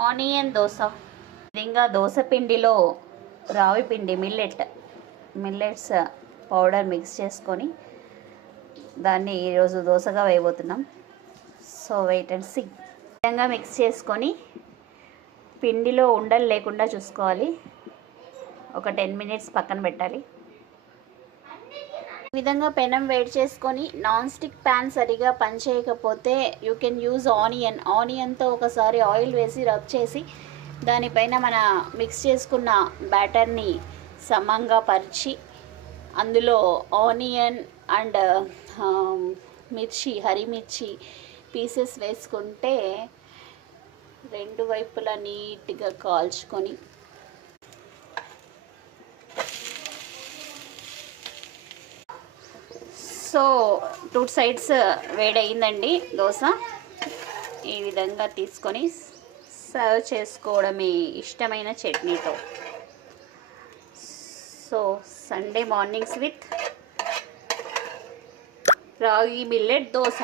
Onion dosa. ఇంకా దోశ పిండిలో రావి పిండి మిల్లెట్స్ పౌడర్ మిక్స్ చేసుకొని దాన్ని ఈరోజు దోశగా వేయబోతున్నాం. So wait and see. విధంగా మిక్స్ చేసుకొని పిండిలో ఉండలు లేకుండా చూసుకోవాలి. ఒక 10 మినిట్స్ పక్కన పెట్టాలి. ఈ విధంగా పెనం వేడి చేసుకొని నాన్ స్టిక్ ప్యాన్ సరిగా పనిచేయకపోతే యూ కెన్ యూజ్ ఆనియన్తో ఒకసారి ఆయిల్ వేసి రబ్ చేసి దానిపైన మన మిక్స్ చేసుకున్న బ్యాటర్ని సమంగా పరిచి అందులో ఆనియన్ అండ్ హరిమిర్చి పీసెస్ వేసుకుంటే రెండు వైపులా నీట్గా కాల్చుకొని సో 2 సైడ్స్ వేడయిందండి దోశ. ఈ విధంగా తీసుకొని సర్వ్ చేసుకోవడమే ఇష్టమైన చట్నీతో. సో సండే మార్నింగ్స్ విత్ రాగి మిల్లెట్ దోశ.